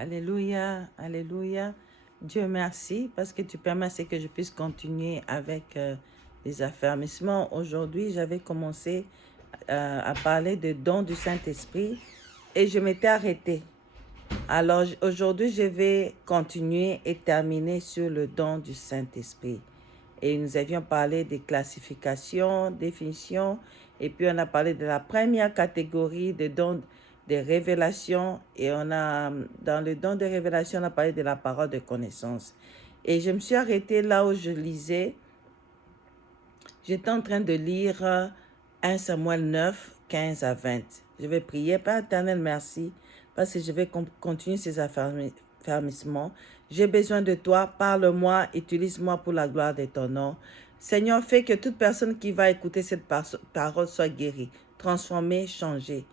Alléluia, alléluia. Dieu merci parce que tu permets à ce que je puisse continuer avec les affermissements. Aujourd'hui, j'avais commencé à parler de dons du Saint-Esprit et je m'étais arrêtée. Alors aujourd'hui, je vais continuer et terminer sur le don du Saint-Esprit. Et nous avions parlé des classifications, définitions, et puis on a parlé de la première catégorie de dons des révélations, et dans le don des révélations, on a parlé de la parole de connaissance. Et je me suis arrêtée là où je lisais. J'étais en train de lire 1 Samuel 9, 15 à 20. Je vais prier. Père éternel, merci, parce que je vais continuer ces affermissements. J'ai besoin de toi. Parle-moi, utilise-moi pour la gloire de ton nom. Seigneur, fais que toute personne qui va écouter cette parole soit guérie, transformée, changée.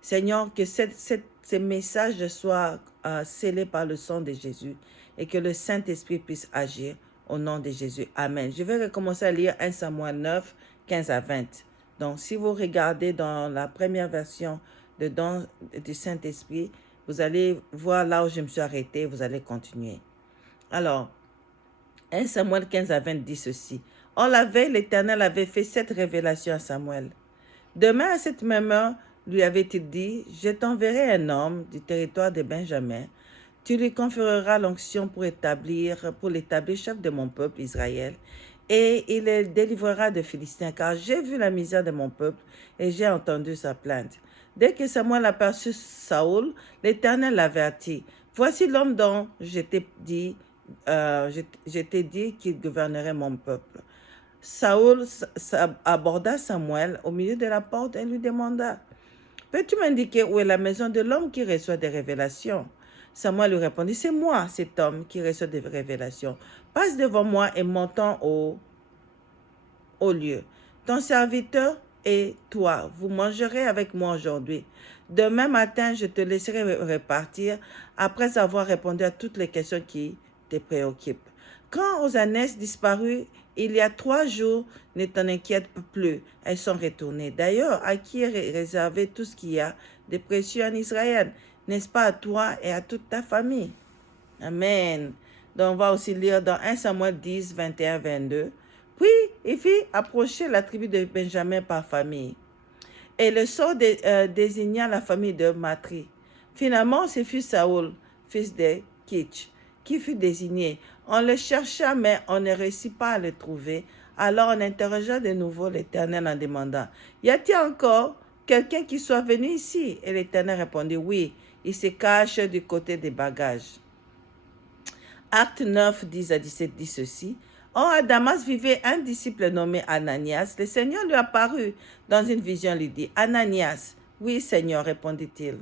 Seigneur, que ces messages soient scellés par le sang de Jésus et que le Saint-Esprit puisse agir au nom de Jésus. Amen. Je vais recommencer à lire 1 Samuel 9, 15 à 20. Donc, si vous regardez dans la première version de don du Saint-Esprit, vous allez voir là où je me suis arrêtée, vous allez continuer. Alors, 1 Samuel 15 à 20 dit ceci. Or, la veille, l'Éternel avait fait cette révélation à Samuel. Demain, à cette même heure, lui avait-il dit, je t'enverrai un homme du territoire de Benjamin. Tu lui conféreras l'onction pour l'établir chef de mon peuple Israël. Et il le délivrera de Philistins, car j'ai vu la misère de mon peuple et j'ai entendu sa plainte. Dès que Samuel aperçut Saoul, l'Éternel l'avertit. Voici l'homme dont je t'ai dit qu'il gouvernerait mon peuple. Saoul aborda Samuel au milieu de la porte et lui demanda, peux-tu m'indiquer où est la maison de l'homme qui reçoit des révélations? Samuel lui répondit, c'est moi, cet homme qui reçoit des révélations. Passe devant moi et montons au lieu. Ton serviteur et toi, vous mangerez avec moi aujourd'hui. Demain matin, je te laisserai repartir après avoir répondu à toutes les questions qui te préoccupent. Quand Osanès disparut, il y a 3 jours, ne t'en inquiète plus, elles sont retournées. D'ailleurs, à qui est réservé tout ce qu'il y a de précieux en Israël? N'est-ce pas à toi et à toute ta famille? Amen. Donc, on va aussi lire dans 1 Samuel 10, 21, 22. Puis, il fit approcher la tribu de Benjamin par famille. Et le sort désigna la famille de Matri. Finalement, ce fut Saoul, fils de Kitch, qui fut désigné. On le chercha, mais on ne réussit pas à le trouver. Alors on interrogea de nouveau l'Éternel en demandant, y a-t-il encore quelqu'un qui soit venu ici? Et l'Éternel répondit, oui, il se cache du côté des bagages. Acte 9, 10 à 17 dit ceci. Or, à Damas vivait un disciple nommé Ananias. Le Seigneur lui apparut dans une vision, lui dit, Ananias. Oui, Seigneur, répondit-il.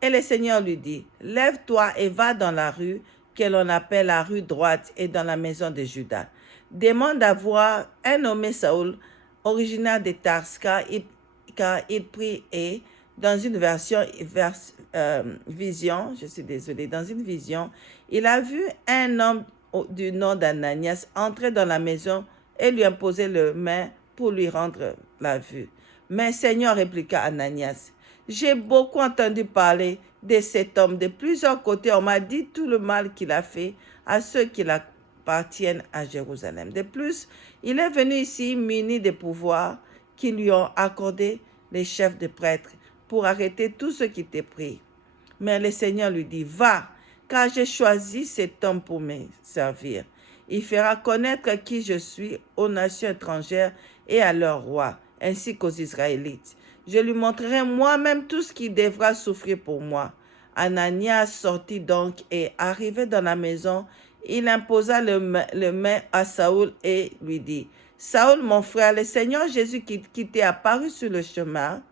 Et le Seigneur lui dit, lève-toi et va dans la rue que l'on appelle la rue droite et dans la maison de Judas. Demande à voir un nommé Saoul, originaire de Tars, car il prie et dans une vision, je suis désolée, dans une vision, il a vu un homme du nom d'Ananias entrer dans la maison et lui imposer le main pour lui rendre la vue. Mais Seigneur, répliqua Ananias, j'ai beaucoup entendu parler de cet homme de plusieurs côtés. On m'a dit tout le mal qu'il a fait à ceux qui appartiennent à Jérusalem. De plus, il est venu ici muni de pouvoirs qui lui ont accordé les chefs de prêtres pour arrêter tout ce qui t'est pris. Mais le Seigneur lui dit, va, car j'ai choisi cet homme pour me servir. Il fera connaître qui je suis aux nations étrangères et à leurs rois, ainsi qu'aux Israélites. Je lui montrerai moi-même tout ce qu'il devra souffrir pour moi. Ananias sortit donc et, arrivé dans la maison, il imposa le main à Saoul et lui dit, Saoul, mon frère, le Seigneur Jésus qui t'est apparu sur le chemin,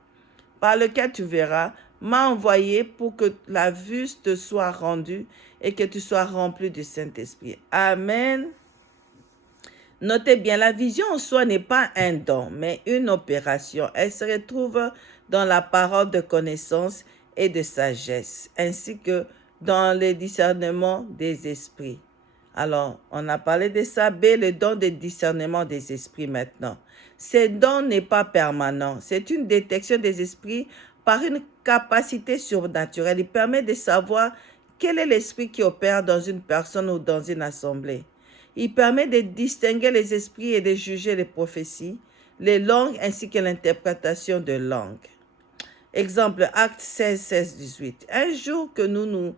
par lequel tu verras, m'a envoyé pour que la vue te soit rendue et que tu sois rempli du Saint-Esprit. Amen. Notez bien, la vision en soi n'est pas un don, mais une opération. Elle se retrouve dans la parole de connaissance et de sagesse, ainsi que dans le discernement des esprits. Alors, on a parlé de ça. B, le don de discernement des esprits maintenant. Ce don n'est pas permanent. C'est une détection des esprits par une capacité surnaturelle. Il permet de savoir Quel est l'esprit qui opère dans une personne ou dans une assemblée? Il permet de distinguer les esprits et de juger les prophéties, les langues ainsi que l'interprétation de langues. Exemple, Actes 16, 16, 18. Un jour que nous nous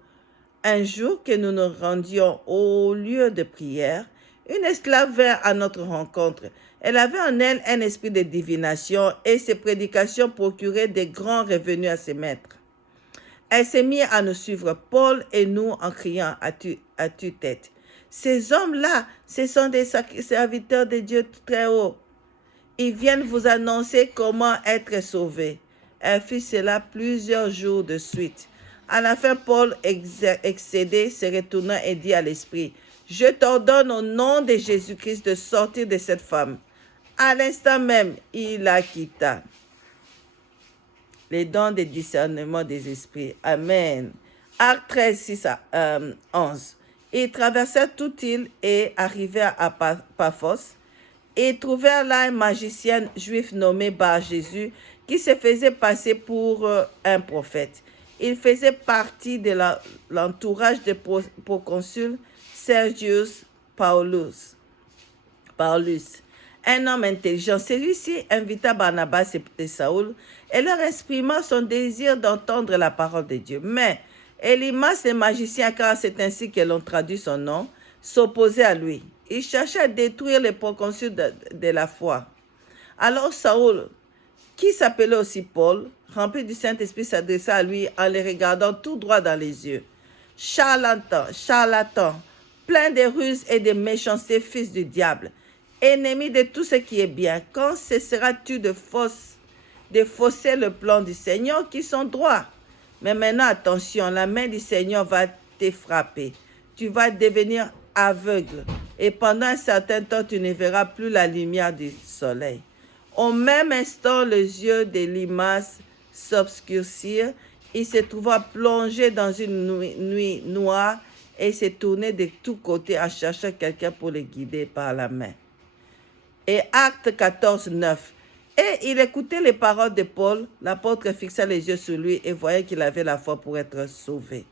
rendions au lieu de prière, une esclave vint à notre rencontre. Elle avait en elle un esprit de divination et ses prédications procuraient de grands revenus à ses maîtres. Elle s'est mise à nous suivre, Paul et nous, en criant à tue-tête. Ces hommes-là, ce sont des serviteurs de Dieu très haut. Ils viennent vous annoncer comment être sauvés. Elle fit cela plusieurs jours de suite. À la fin, Paul, excédé, se retourna et dit à l'esprit, « Je t'ordonne au nom de Jésus-Christ de sortir de cette femme. » À l'instant même, il la quitta. Les dons de discernement des esprits. Amen. Acte 13, 6 à 11. Ils traversèrent toute île et arrivèrent à Paphos. Et trouvèrent là un magicien juif nommé Bar-Jésus qui se faisait passer pour un prophète. Il faisait partie de l'entourage du proconsul Sergius Paulus, un homme intelligent. Celui-ci invita Barnabas et Saoul et leur exprima son désir d'entendre la parole de Dieu. Mais Élymas, le magicien, car c'est ainsi que l'on traduit son nom, s'opposait à lui. Il cherchait à détruire les proconsuls de la foi. Alors Saoul, qui s'appelait aussi Paul, rempli du Saint-Esprit, s'adressa à lui en le regardant tout droit dans les yeux. « Charlatan, plein de ruses et de méchanceté, fils du diable, ennemi de tout ce qui est bien, quand cesseras-tu de fausser le plan du Seigneur qui sont droits? Mais maintenant, attention, la main du Seigneur va te frapper. Tu vas devenir aveugle et pendant un certain temps, tu ne verras plus la lumière du soleil. » Au même instant, les yeux d'Élymas s'obscurcirent. Il se trouva plongé dans une nuit noire et s'est tourné de tous côtés en cherchant quelqu'un pour le guider par la main. Et Acte 14, 9. Et il écoutait les paroles de Paul. L'apôtre fixa les yeux sur lui et voyait qu'il avait la foi pour être sauvé.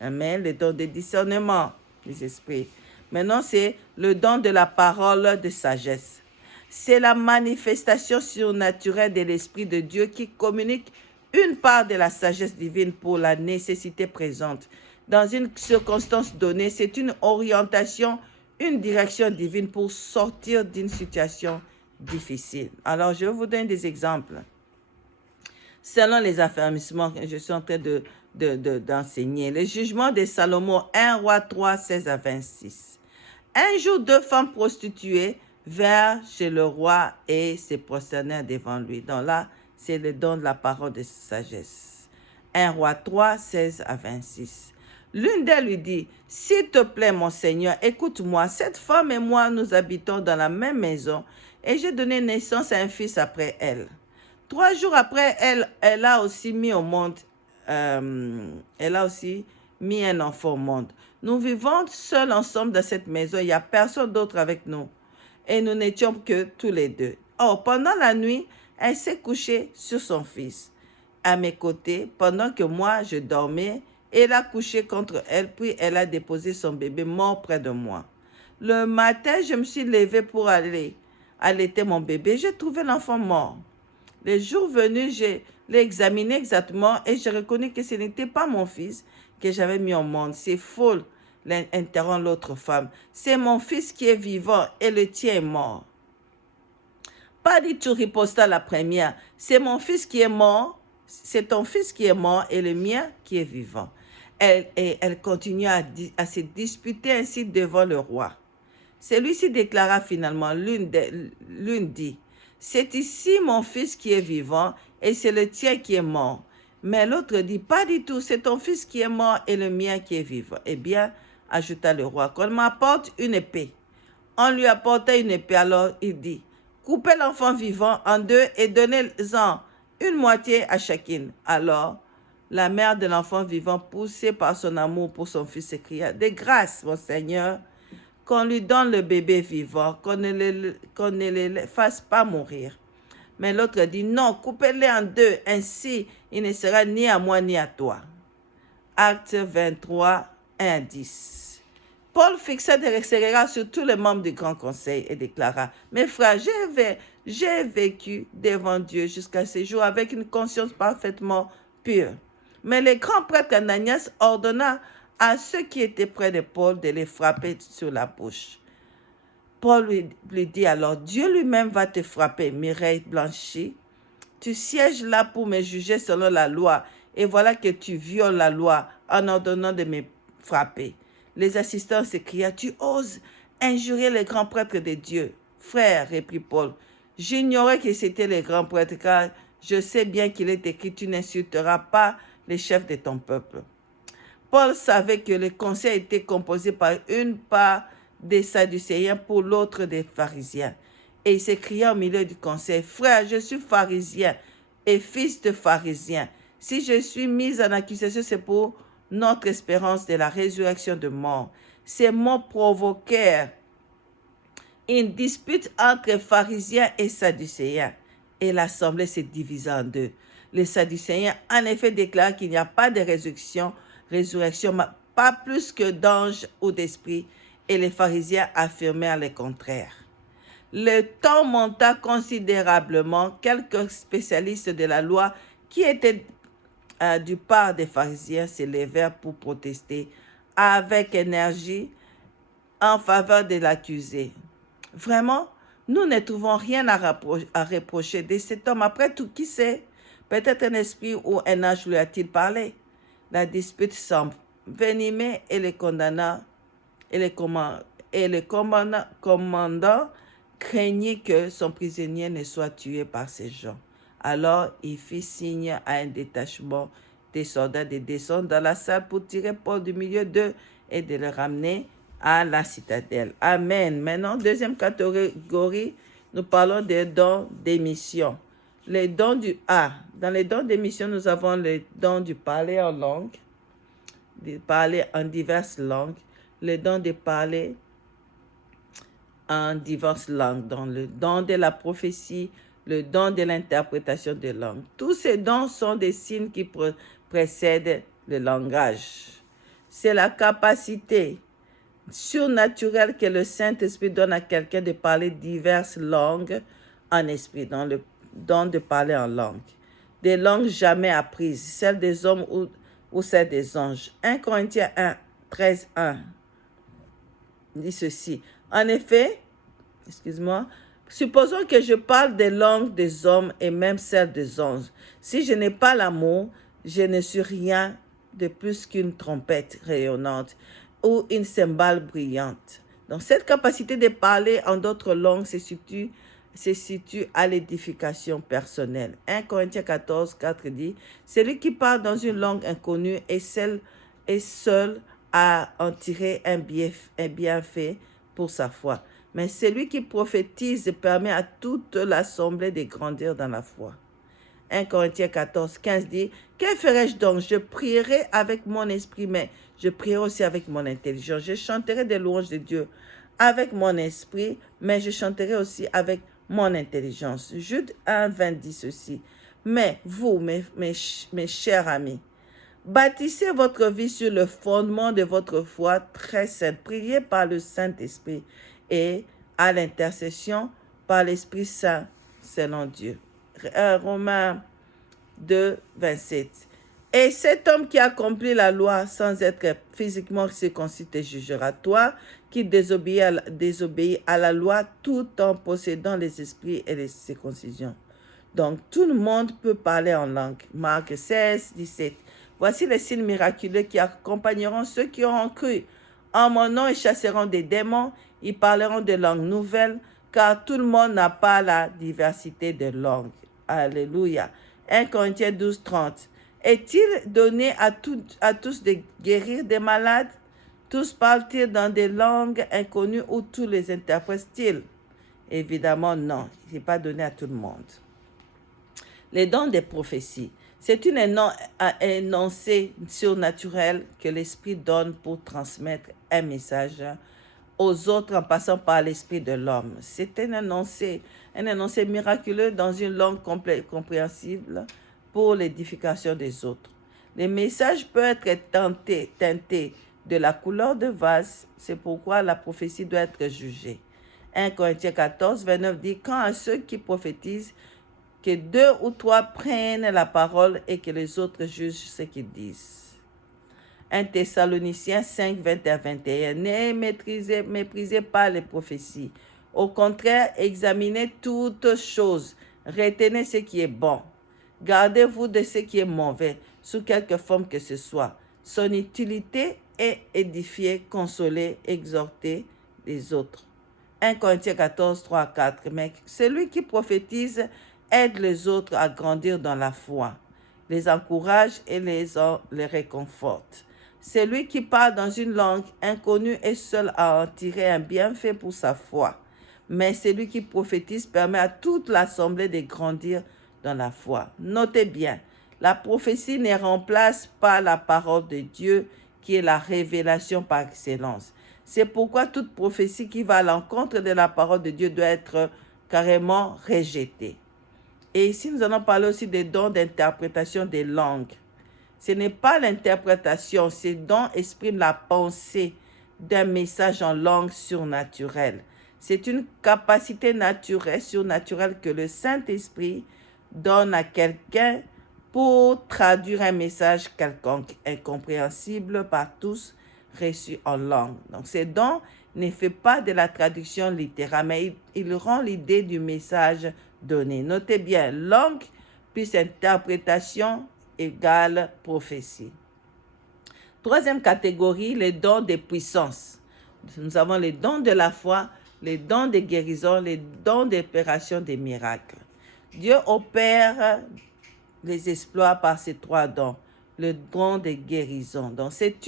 Amen. Le don de discernement des esprits. Maintenant, c'est le don de la parole de sagesse. C'est la manifestation surnaturelle de l'Esprit de Dieu qui communique une part de la sagesse divine pour la nécessité présente. Dans une circonstance donnée, c'est une orientation, une direction divine pour sortir d'une situation difficile. Alors, je vais vous donner des exemples. Selon les affermissements que je suis en train d'enseigner, le jugement de Salomon, 1 roi 3, 16 à 26. Un jour, 2 femmes prostituées vinrent chez le roi et se prosternèrent devant lui. Donc là, c'est le don de la parole de sagesse. 1 roi 3, 16 à 26. L'une d'elles lui dit, « S'il te plaît, mon Seigneur, écoute-moi. Cette femme et moi, nous habitons dans la même maison et j'ai donné naissance à un fils après elle. 3 jours après, elle a aussi mis au monde, elle a aussi mis un enfant au monde. Nous vivons seuls ensemble dans cette maison. Il n'y a personne d'autre avec nous. Et nous n'étions que tous les deux. Or, pendant la nuit, elle s'est couchée sur son fils, à mes côtés, pendant que moi, je dormais. Elle a couché contre elle, puis elle a déposé son bébé mort près de moi. Le matin, je me suis levée pour aller allaiter mon bébé. J'ai trouvé l'enfant mort. Le jour venu, je l'ai examiné exactement et j'ai reconnu que ce n'était pas mon fils que j'avais mis au monde. C'est faux, interrompt l'autre femme. C'est mon fils qui est vivant et le tien est mort. Pas du tout, riposta la première. C'est mon fils qui est mort, c'est ton fils qui est mort et le mien qui est vivant. Elle continua à se disputer ainsi devant le roi. Celui-ci déclara finalement, l'une dit, « C'est ici mon fils qui est vivant et c'est le tien qui est mort. » Mais l'autre dit, « Pas du tout, c'est ton fils qui est mort et le mien qui est vivant. » Eh bien, ajouta le roi, « qu'on m'apporte une épée. » On lui apporta une épée, alors il dit, « Coupez l'enfant vivant en deux et donnez-en une moitié à chacune. » Alors, la mère de l'enfant vivant, poussée par son amour pour son fils, s'écria, « De grâce, mon Seigneur, qu'on lui donne le bébé vivant, qu'on ne le fasse pas mourir. » Mais l'autre dit, « Non, coupez-les en deux, ainsi il ne sera ni à moi ni à toi. » Actes 23, 1 à 10. Paul fixa ses regards sur tous les membres du Grand Conseil et déclara, « Mes frères, j'ai vécu devant Dieu jusqu'à ce jour avec une conscience parfaitement pure. » Mais le grand prêtre Ananias ordonna à ceux qui étaient près de Paul de les frapper sur la bouche. Paul lui dit alors, « Dieu lui-même va te frapper, Mireille blanchie. Tu sièges là pour me juger selon la loi, et voilà que tu violes la loi en ordonnant de me frapper. » Les assistants s'écrièrent, « Tu oses injurier les grands prêtres de Dieu. » « Frère, reprit Paul, j'ignorais que c'était les grands prêtres, car je sais bien qu'il est écrit, tu n'insulteras pas les chefs de ton peuple. » Paul savait que le conseil était composé par une part des Sadducéens pour l'autre des pharisiens. Et il s'écria au milieu du conseil, « Frère, je suis pharisien et fils de pharisien. Si je suis mis en accusation, c'est pour notre espérance de la résurrection de mort. » Ces mots provoquèrent une dispute entre pharisiens et sadducéens, et l'assemblée s'est divisée en deux. Les sadducéens, en effet, déclarent qu'il n'y a pas de résurrection, pas plus que d'anges ou d'esprits, et les pharisiens affirmèrent le contraire. Le temps monta considérablement. Quelques spécialistes de la loi qui étaient du part des pharisiens se levèrent pour protester avec énergie en faveur de l'accusé. Vraiment, nous ne trouvons rien à reprocher de cet homme. Après tout, qui sait? Peut-être un esprit ou un ange lui a-t-il parlé. La dispute s'envenimait et le commandant craignait que son prisonnier ne soit tué par ces gens. Alors, il fit signe à un détachement des soldats de descendre dans la salle pour tirer Paul du milieu d'eux et de le ramener à la citadelle. Amen. Maintenant, deuxième catégorie, nous parlons des dons d'émission. Les dons dans les dons d'émission, nous avons les dons du parler en langue, de parler en diverses langues, les dons de parler en diverses langues, dans le don de la prophétie, le don de l'interprétation des langues. Tous ces dons sont des signes qui précèdent le langage. C'est la capacité surnaturelle que le Saint-Esprit donne à quelqu'un de parler diverses langues en esprit, dans le don de parler en langue. Des langues jamais apprises, celles des hommes ou celles des anges. 1 Corinthiens 1, 13, 1 dit ceci. En effet, supposons que je parle des langues des hommes et même celles des anges. Si je n'ai pas l'amour, je ne suis rien de plus qu'une trompette rayonnante ou une cymbale brillante. Donc, cette capacité de parler en d'autres langues se situe à l'édification personnelle. 1 Corinthiens 14, 4 dit, « Celui qui parle dans une langue inconnue est seul à en tirer un bienfait pour sa foi. Mais celui qui prophétise permet à toute l'assemblée de grandir dans la foi. » 1 Corinthiens 14, 15 dit, « Que ferai-je donc? Je prierai avec mon esprit, mais je prierai aussi avec mon intelligence. Je chanterai des louanges de Dieu avec mon esprit, mais je chanterai aussi avec mon intelligence. » Jude 1, 20 dit ceci, « Mais vous, mes chers amis, bâtissez votre vie sur le fondement de votre foi très sainte. Priez par le Saint-Esprit et à l'intercession par l'Esprit Saint selon Dieu. » Romains 2, 27. « Et cet homme qui accomplit la loi sans être physiquement circoncis te jugera, toi qui désobéis à la loi tout en possédant les esprits et les circoncisions. » Donc, tout le monde peut parler en langue. Marc 16, 17. « Voici les signes miraculeux qui accompagneront ceux qui auront cru. En mon nom, ils chasseront des démons, ils parleront de langues nouvelles, car tout le monde n'a pas la diversité de langues. » Alléluia. 1 Corinthiens 12, 30. « Est-il donné à tous de guérir des malades? Tous parlent-ils dans des langues inconnues ou tous les interprètent-ils? » Évidemment, non. Il n'est pas donné à tout le monde. Les dons des prophéties. C'est une énoncé surnaturel que l'Esprit donne pour transmettre un message aux autres en passant par l'esprit de l'homme. C'est un énoncé miraculeux dans une langue compréhensible pour l'édification des autres. Les messages peuvent être teintés de la couleur de vase. C'est pourquoi la prophétie doit être jugée. 1 Corinthiens 14, 29 dit « Quand à ceux qui prophétisent, que 2 ou 3 prennent la parole et que les autres jugent ce qu'ils disent. » 1 Thessaloniciens 5, 20 à 21. Ne méprisez pas les prophéties. Au contraire, examinez toutes choses. Retenez ce qui est bon. Gardez-vous de ce qui est mauvais, sous quelque forme que ce soit. Son utilité est édifier, consoler, exhorter les autres. 1 Corinthiens 14, 3 à 4. Mais celui qui prophétise aide les autres à grandir dans la foi, les encourage et les réconforte. Celui qui parle dans une langue inconnue est seul à en tirer un bienfait pour sa foi. Mais celui qui prophétise permet à toute l'assemblée de grandir dans la foi. Notez bien, la prophétie ne remplace pas la parole de Dieu qui est la révélation par excellence. C'est pourquoi toute prophétie qui va à l'encontre de la parole de Dieu doit être carrément rejetée. Et ici, nous allons parler aussi des dons d'interprétation des langues. Ce n'est pas l'interprétation, ces dons expriment la pensée d'un message en langue surnaturelle. C'est une capacité naturelle, surnaturelle que le Saint-Esprit donne à quelqu'un pour traduire un message quelconque, incompréhensible par tous, reçu en langue. Donc, ces dons ne font pas de la traduction littérale, mais il rend l'idée du message donné. Notez bien, langue plus interprétation égale prophétie. Troisième catégorie, les dons de puissance. Nous avons les dons de la foi, les dons de guérison, les dons d'opération des miracles. Dieu opère les exploits par ces 3 dons. Le don de guérison. Donc, c'est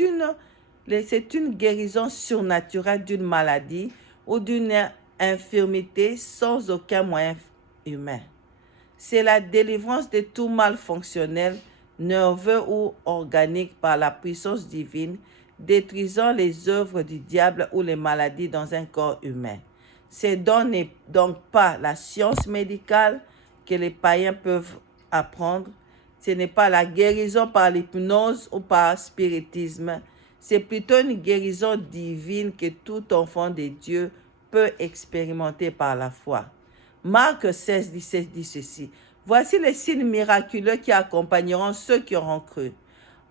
une guérison surnaturelle d'une maladie ou d'une infirmité sans aucun moyen humain. C'est la délivrance de tout mal fonctionnel, nerveux ou organique par la puissance divine, détruisant les œuvres du diable ou les maladies dans un corps humain. Ces dons n'est donc pas la science médicale que les païens peuvent apprendre. Ce n'est pas la guérison par l'hypnose ou par spiritisme. C'est plutôt une guérison divine que tout enfant de Dieu peut expérimenter par la foi. Marc 16, 17 dit ceci. « Voici les signes miraculeux qui accompagneront ceux qui auront cru.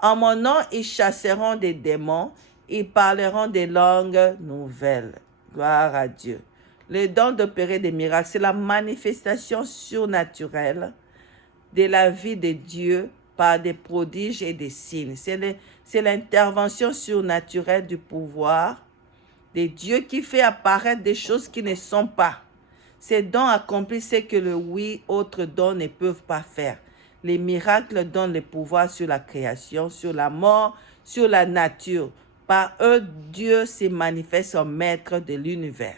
En mon nom, ils chasseront des démons, ils parleront des langues nouvelles. » Gloire à Dieu. Le don d'opérer des miracles, c'est la manifestation surnaturelle de la vie de Dieu par des prodiges et des signes. C'est l'intervention surnaturelle du pouvoir de Dieu qui fait apparaître des choses qui ne sont pas. Ces dons accomplissent ce que le autres dons ne peuvent pas faire. Les miracles donnent le pouvoir sur la création, sur la mort, sur la nature. Par eux, Dieu se manifeste en maître de l'univers.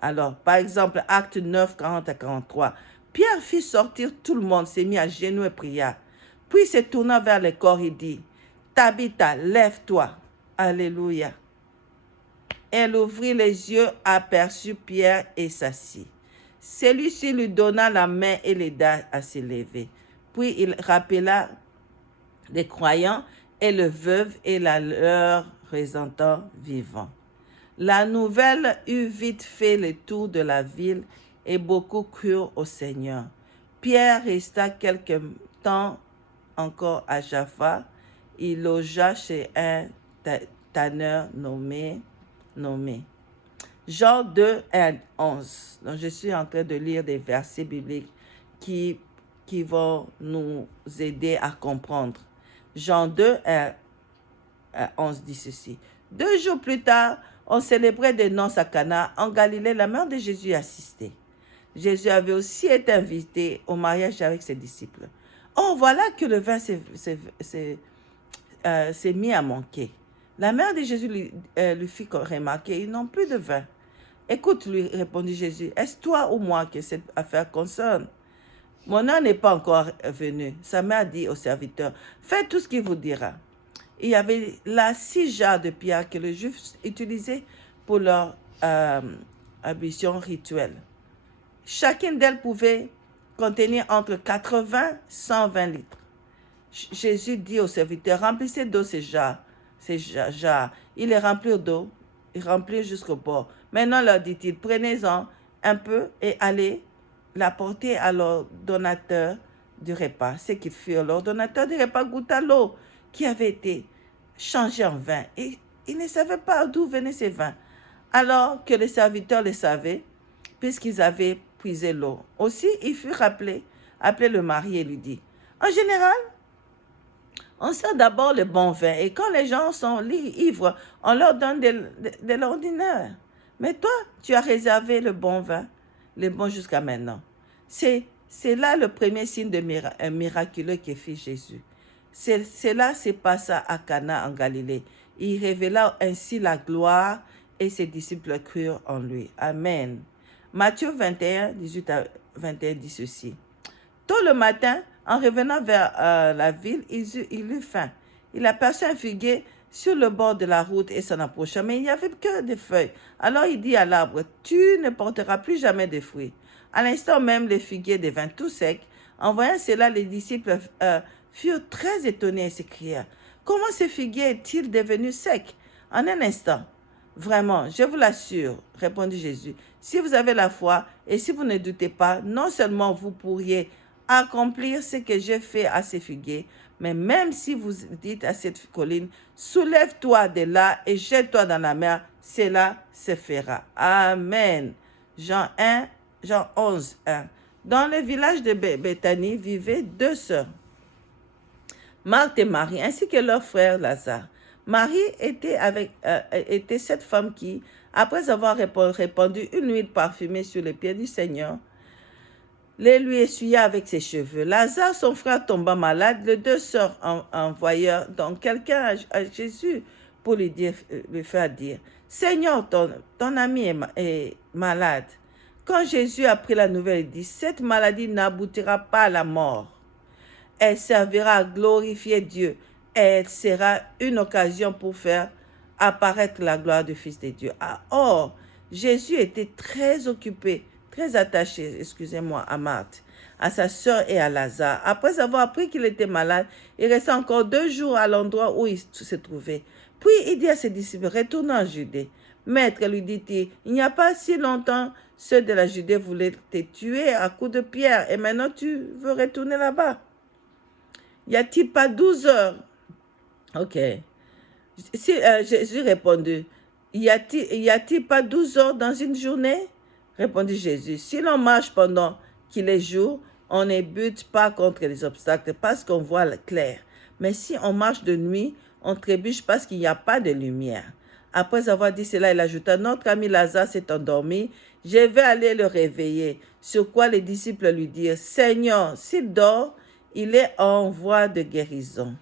Alors, par exemple, Acte 9, 40 à 43. Pierre fit sortir tout le monde, s'est mis à genoux et pria. Puis se tournant vers le corps, il dit, « Tabitha, lève-toi. » Alléluia. Elle ouvrit les yeux, aperçut Pierre et s'assit. Celui-ci lui donna la main et l'aida à se lever. Puis il rappela les croyants et le veuve et la leur présentant vivants. La nouvelle eut vite fait le tour de la ville et beaucoup crurent au Seigneur. Pierre resta quelque temps encore à Jaffa. Il logea chez un tanneur nommé. Jean 2, 1, 11. Donc, je suis en train de lire des versets bibliques qui vont nous aider à comprendre. Jean 2, 1, 11 dit ceci. 2 jours plus tard, on célébrait des noces à Cana. En Galilée, la mère de Jésus assistait. Jésus avait aussi été invité au mariage avec ses disciples. Oh, voilà que le vin s'est mis à manquer. La mère de Jésus lui fit remarquer, ils n'ont plus de vin. Écoute, lui répondit Jésus, est-ce toi ou moi que cette affaire concerne? Mon heure n'est pas encore venue. Sa mère dit au serviteur, faites tout ce qu'il vous dira. Il y avait là 6 jarres de pierre que les Juifs utilisaient pour leur ablution rituelle. Chacune d'elles pouvait contenir entre 80 et 120 litres. Jésus dit au serviteur, remplissez d'eau ces jarres. Il les remplit d'eau, il remplit jusqu'au bord. Maintenant, leur dit-il, prenez-en un peu et allez l'apporter à l'ordonnateur du repas. C'est qu'ils firent. L'ordonnateur du repas goûta l'eau qui avait été changée en vin. Et il ne savait pas d'où venaient ces vins. Alors que les serviteurs le savaient, puisqu'ils avaient puisé l'eau. Aussi, il fut appelé le mari et lui dit, en général, on sert d'abord le bon vin et quand les gens sont ivres, on leur donne de l'ordinaire. Mais toi, tu as réservé le bon vin, le bon jusqu'à maintenant. C'est là le premier signe miraculeux que fit Jésus. Cela se passa à Cana en Galilée. Il révéla ainsi la gloire et ses disciples crurent en lui. Amen. Matthieu 21, 18 à 21 dit ceci. Tôt le matin, en revenant vers la ville, il eut faim. Il aperçut un figuier sur le bord de la route et s'en approcha, mais il n'y avait que des feuilles. Alors il dit à l'arbre, tu ne porteras plus jamais de fruits. À l'instant même, le figuier devint tout sec. En voyant cela, les disciples furent très étonnés et s'écrièrent, comment ce figuier est-il devenu sec en un instant? Vraiment, je vous l'assure, répondit Jésus, si vous avez la foi et si vous ne doutez pas, non seulement vous pourriez accomplir ce que j'ai fait à ces figuiers, mais même si vous dites à cette colline, soulève-toi de là et jette-toi dans la mer, cela se fera. Amen. Jean 11, 1. Dans le village de Béthanie vivaient deux sœurs, Marthe et Marie, ainsi que leur frère Lazare. Marie était cette femme qui, après avoir répandu une huile parfumée sur les pieds du Seigneur, les lui essuya avec ses cheveux. Lazare, son frère, tomba malade. Les deux sœurs envoyèrent donc quelqu'un à Jésus pour lui faire dire, « Seigneur, ton ami est malade. » Quand Jésus apprit la nouvelle, il dit, « Cette maladie n'aboutira pas à la mort. Elle servira à glorifier Dieu. Elle sera une occasion pour faire apparaître la gloire du Fils de Dieu. » Or, Jésus était très occupé, très attaché, à Marthe, à sa sœur et à Lazare. Après avoir appris qu'il était malade, il resta encore 2 jours à l'endroit où il se trouvait. Puis il dit à ses disciples, retournons en Judée. Maître, lui dit-il, il n'y a pas si longtemps, ceux de la Judée voulaient te tuer à coups de pierre, et maintenant tu veux retourner là-bas. Y a-t-il pas 12 heures? Ok. Jésus répondit, y a-t-il pas 12 heures dans une journée? Répondit Jésus, si l'on marche pendant qu'il est jour, on ne bute pas contre les obstacles parce qu'on voit clair. Mais si on marche de nuit, on trébuche parce qu'il n'y a pas de lumière. Après avoir dit cela, il ajouta, notre ami Lazare s'est endormi, je vais aller le réveiller. Sur quoi les disciples lui dirent, Seigneur, s'il dort, il est en voie de guérison.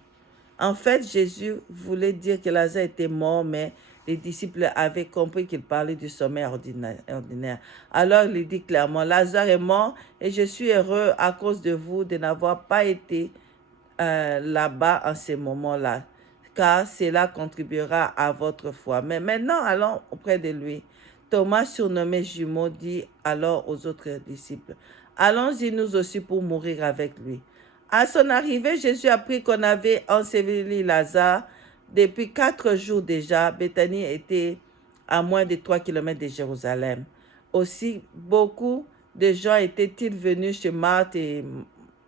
En fait, Jésus voulait dire que Lazare était mort, mais les disciples avaient compris qu'il parlait du sommeil ordinaire. Alors il dit clairement, Lazare est mort et je suis heureux à cause de vous de n'avoir pas été là-bas en ce moment-là, car cela contribuera à votre foi. Mais maintenant, allons auprès de lui. Thomas, surnommé Jumeau, dit alors aux autres disciples, allons-y nous aussi pour mourir avec lui. À son arrivée, Jésus apprit qu'on avait enseveli Lazare. Depuis 4 jours déjà, Béthanie était à moins de 3 kilomètres de Jérusalem. Aussi, beaucoup de gens étaient-ils venus chez Marthe et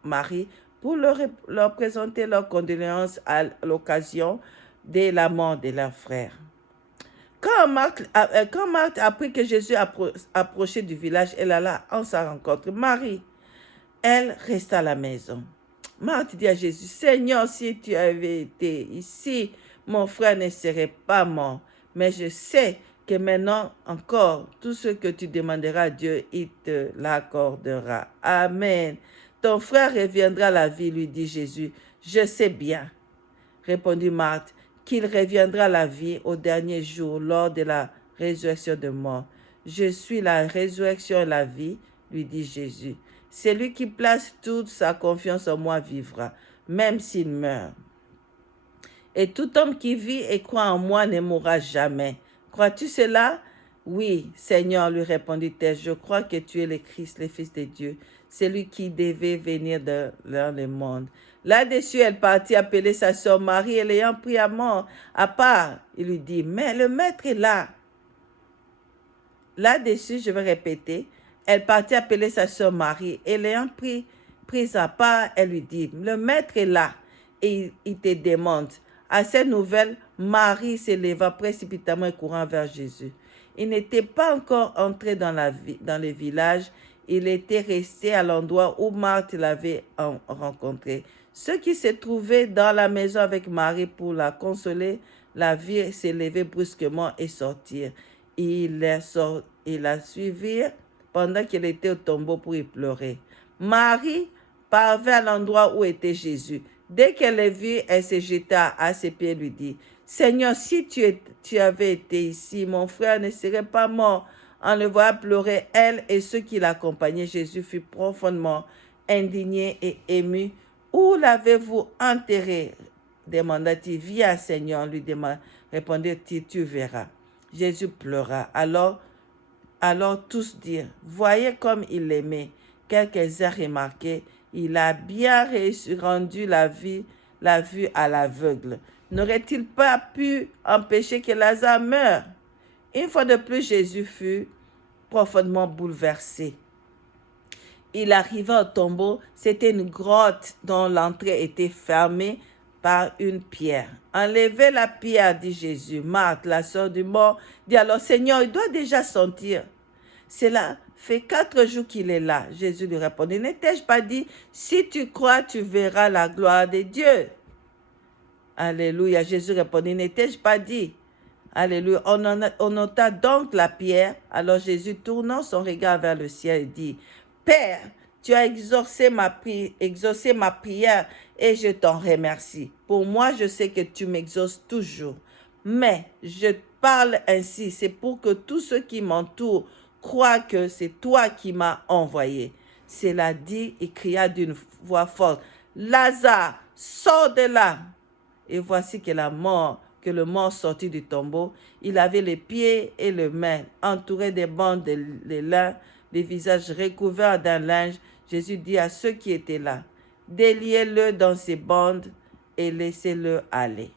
Marie pour leur présenter leurs condoléances à l'occasion de la mort de leur frère. Quand Marthe apprit que Jésus approchait du village, elle alla en sa rencontre. Marie, elle resta à la maison. Marthe dit à Jésus, Seigneur, si tu avais été ici, mon frère ne serait pas mort. Mais je sais que maintenant encore, tout ce que tu demanderas à Dieu, il te l'accordera. Amen. Ton frère reviendra à la vie, lui dit Jésus. Je sais bien, répondit Marthe, qu'il reviendra à la vie au dernier jour, lors de la résurrection de mort. Je suis la résurrection et la vie, lui dit Jésus. Celui qui place toute sa confiance en moi vivra, même s'il meurt. Et tout homme qui vit et croit en moi ne mourra jamais. Crois-tu cela? Oui, Seigneur, lui répondit-elle, je crois que tu es le Christ, le Fils de Dieu, celui qui devait venir dans le monde. Là-dessus, elle partit appeler sa sœur Marie et l'ayant pris à part, il lui dit, mais le maître est là. Là-dessus, je vais répéter, elle partit appeler sa sœur Marie et l'ayant prise à part, elle lui dit, le maître est là et il te demande. À cette nouvelle, Marie s'éleva précipitamment et courant vers Jésus. Il n'était pas encore entré dans le village, il était resté à l'endroit où Marthe l'avait rencontré. Ceux qui se trouvaient dans la maison avec Marie pour la consoler la virent s'élever brusquement et sortir. Ils la suivirent pendant qu'elle était au tombeau pour y pleurer. Marie parvint à l'endroit où était Jésus. Dès qu'elle le vit, elle se jeta à ses pieds et lui dit, « Seigneur, si tu avais été ici, mon frère ne serait pas mort. » En le voyant pleurer, elle et ceux qui l'accompagnaient, Jésus fut profondément indigné et ému. « Où l'avez-vous enterré ?» demanda-t-il. « Viens, Seigneur, lui répondit-il, tu verras. » Jésus pleura. Alors tous dirent, « Voyez comme il l'aimait. » Quelques-uns remarquaient, « Il a bien rendu la vue à l'aveugle. N'aurait-il pas pu empêcher que Lazare meure? » Une fois de plus, Jésus fut profondément bouleversé. Il arriva au tombeau, c'était une grotte dont l'entrée était fermée par une pierre. « Enlevez la pierre, dit Jésus. » Marthe, la sœur du mort, dit alors, « Seigneur, il doit déjà sentir. Cela fait 4 jours qu'il est là. » Jésus lui répondit, « N'ai-je pas dit, si tu crois, tu verras la gloire de Dieu. » Alléluia. Jésus répondit, « N'ai-je pas dit? » Alléluia. On nota donc la pierre. Alors Jésus, tournant son regard vers le ciel, dit, « Père, tu as exaucé ma prière et je t'en remercie. Pour moi, je sais que tu m'exauces toujours. Mais je parle ainsi, c'est pour que tous ceux qui m'entourent croient que c'est toi qui m'as envoyé. » Cela dit, il cria d'une voix forte, « Lazare, sors de là !» Et voici que le mort sortit du tombeau. Il avait les pieds et les mains entourés des bandes de lin, les visages recouverts d'un linge. Jésus dit à ceux qui étaient là, « Déliez-le dans ses bandes et laissez-le aller. »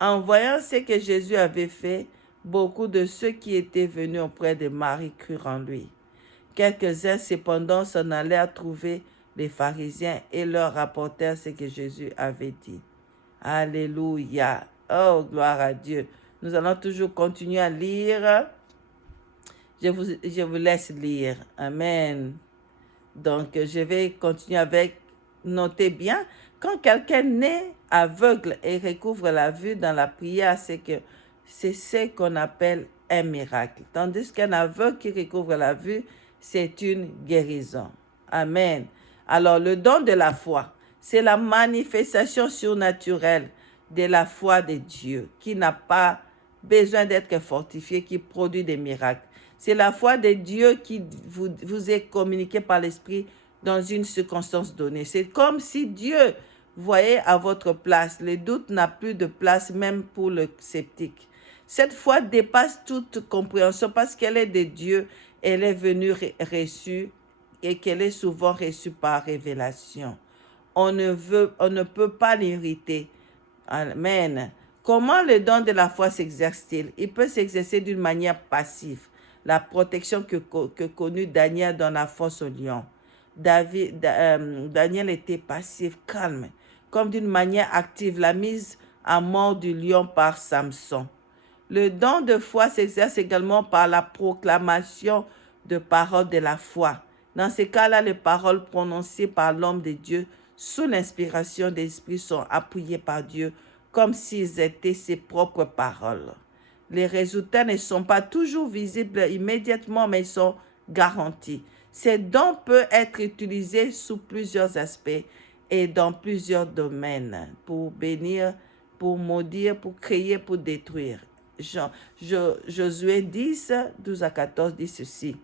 En voyant ce que Jésus avait fait, beaucoup de ceux qui étaient venus auprès de Marie crurent en lui. Quelques-uns cependant s'en allèrent trouver les pharisiens et leur rapportèrent ce que Jésus avait dit. Alléluia. Oh, gloire à Dieu. Nous allons toujours continuer à lire. Je vous laisse lire. Amen. Donc, je vais continuer avec, notez bien, quand quelqu'un naît aveugle et recouvre la vue dans la prière, c'est ce qu'on appelle un miracle. Tandis qu'un aveugle qui recouvre la vue, c'est une guérison. Amen. Alors, le don de la foi, c'est la manifestation surnaturelle de la foi de Dieu, qui n'a pas besoin d'être fortifiée, qui produit des miracles. C'est la foi de Dieu qui vous est communiquée par l'Esprit dans une circonstance donnée. C'est comme si Dieu voyait à votre place. Le doute n'a plus de place même pour le sceptique. Cette foi dépasse toute compréhension parce qu'elle est de Dieu. Elle est venue reçue et qu'elle est souvent reçue par révélation. On ne peut pas l'irriter. Amen. Comment le don de la foi s'exerce-t-il? Il peut s'exercer d'une manière passive. La protection que connut Daniel dans la fosse au lion. Daniel était passif, calme, comme d'une manière active, la mise à mort du lion par Samson. Le don de foi s'exerce également par la proclamation de paroles de la foi. Dans ces cas-là, les paroles prononcées par l'homme de Dieu sous l'inspiration de l'Esprit sont appuyées par Dieu comme s'ils étaient ses propres paroles. Les résultats ne sont pas toujours visibles immédiatement, mais ils sont garantis. Ces dons peuvent être utilisés sous plusieurs aspects et dans plusieurs domaines, pour bénir, pour maudire, pour créer, pour détruire. Josué 10, 12 à 14 dit ceci.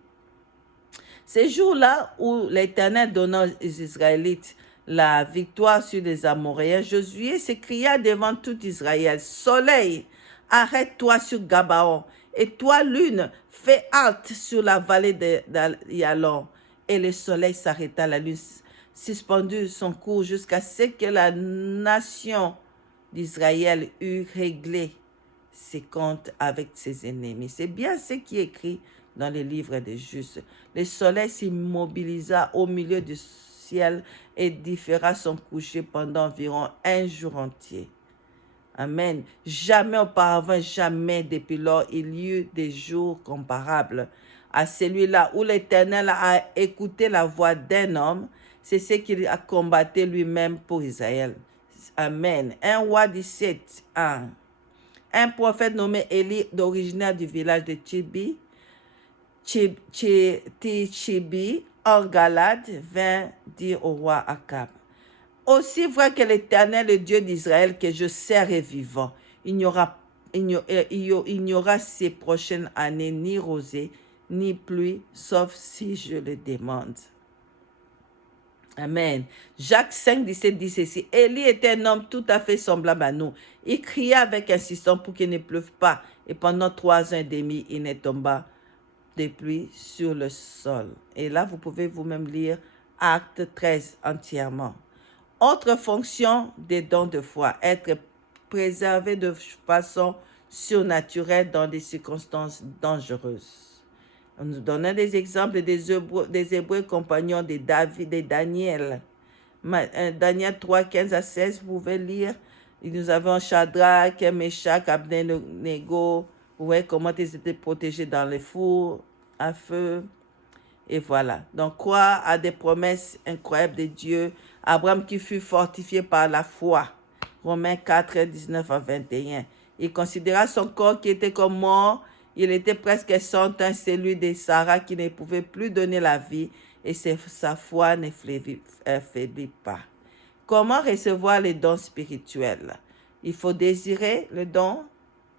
Ces jours-là où l'Éternel donna aux Israélites la victoire sur les Amoréens, Josué s'écria devant tout Israël, « Soleil, arrête-toi sur Gabaon, et toi, lune, fais halte sur la vallée d'Ayalon. » Et le soleil s'arrêta, la lune suspendu son cours jusqu'à ce que la nation d'Israël eût réglé ses comptes avec ses ennemis. C'est bien ce qui est écrit dans les livres des justes. Le soleil s'immobilisa au milieu du ciel et différa son coucher pendant environ un jour entier. Amen. Jamais auparavant, jamais depuis lors, il y eut des jours comparables à celui-là où l'Éternel a écouté la voix d'un homme. C'est ce qu'il a combattu lui-même pour Israël. Amen. 1 roi 17, 1. Un prophète nommé Élie, originaire du village de Tichibi, en Galade, vint dire au roi Akab: aussi vrai que l'Éternel, le Dieu d'Israël, que je sers est vivant, il n'y aura ces prochaines années ni rosée, ni pluie, sauf si je le demande. Amen. Jacques 5, 17 dit ceci: Élie était un homme tout à fait semblable à nous. Il cria avec insistance pour qu'il ne pleuve pas, et pendant 3 ans et demi, il ne tomba de pluie sur le sol. Et là, vous pouvez vous-même lire Acte 13 entièrement. Autre fonction des dons de foi, être préservé de façon surnaturelle dans des circonstances dangereuses. On nous donne des exemples des Hébreux compagnons de David et Daniel. Daniel 3, 15 à 16, vous pouvez lire. Nous avons Shadrach, Meshach, Abednego. Vous voyez comment ils étaient protégés dans les fours à feu. Et voilà. Donc, croire à des promesses incroyables de Dieu. Abraham qui fut fortifié par la foi. Romains 4, 19 à 21. Il considéra son corps qui était comme mort. Il était presque 100 ans, celui de Sarah qui ne pouvait plus donner la vie. Et sa foi ne faiblit pas. Comment recevoir les dons spirituels? Il faut désirer le don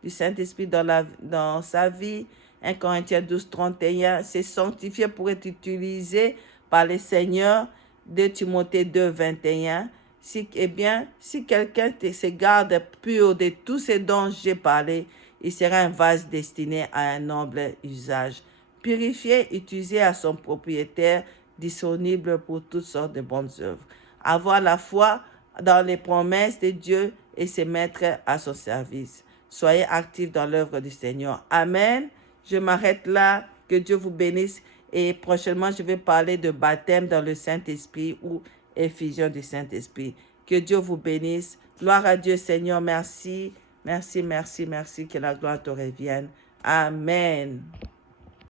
du Saint-Esprit dans sa vie. 1 Corinthiens 12, 31, c'est sanctifié pour être utilisé par le Seigneur. 2 Timothée 2, 21. Si quelqu'un se garde pur de tous ces dont j'ai parlé, il sera un vase destiné à un noble usage. Purifié, utilisé à son propriétaire, disponible pour toutes sortes de bonnes œuvres. Avoir la foi dans les promesses de Dieu et se mettre à son service. Soyez actifs dans l'œuvre du Seigneur. Amen. Je m'arrête là. Que Dieu vous bénisse. Et prochainement, je vais parler de baptême dans le Saint-Esprit ou effusion du Saint-Esprit. Que Dieu vous bénisse. Gloire à Dieu, Seigneur. Merci. Merci, merci, merci. Que la gloire te revienne. Amen.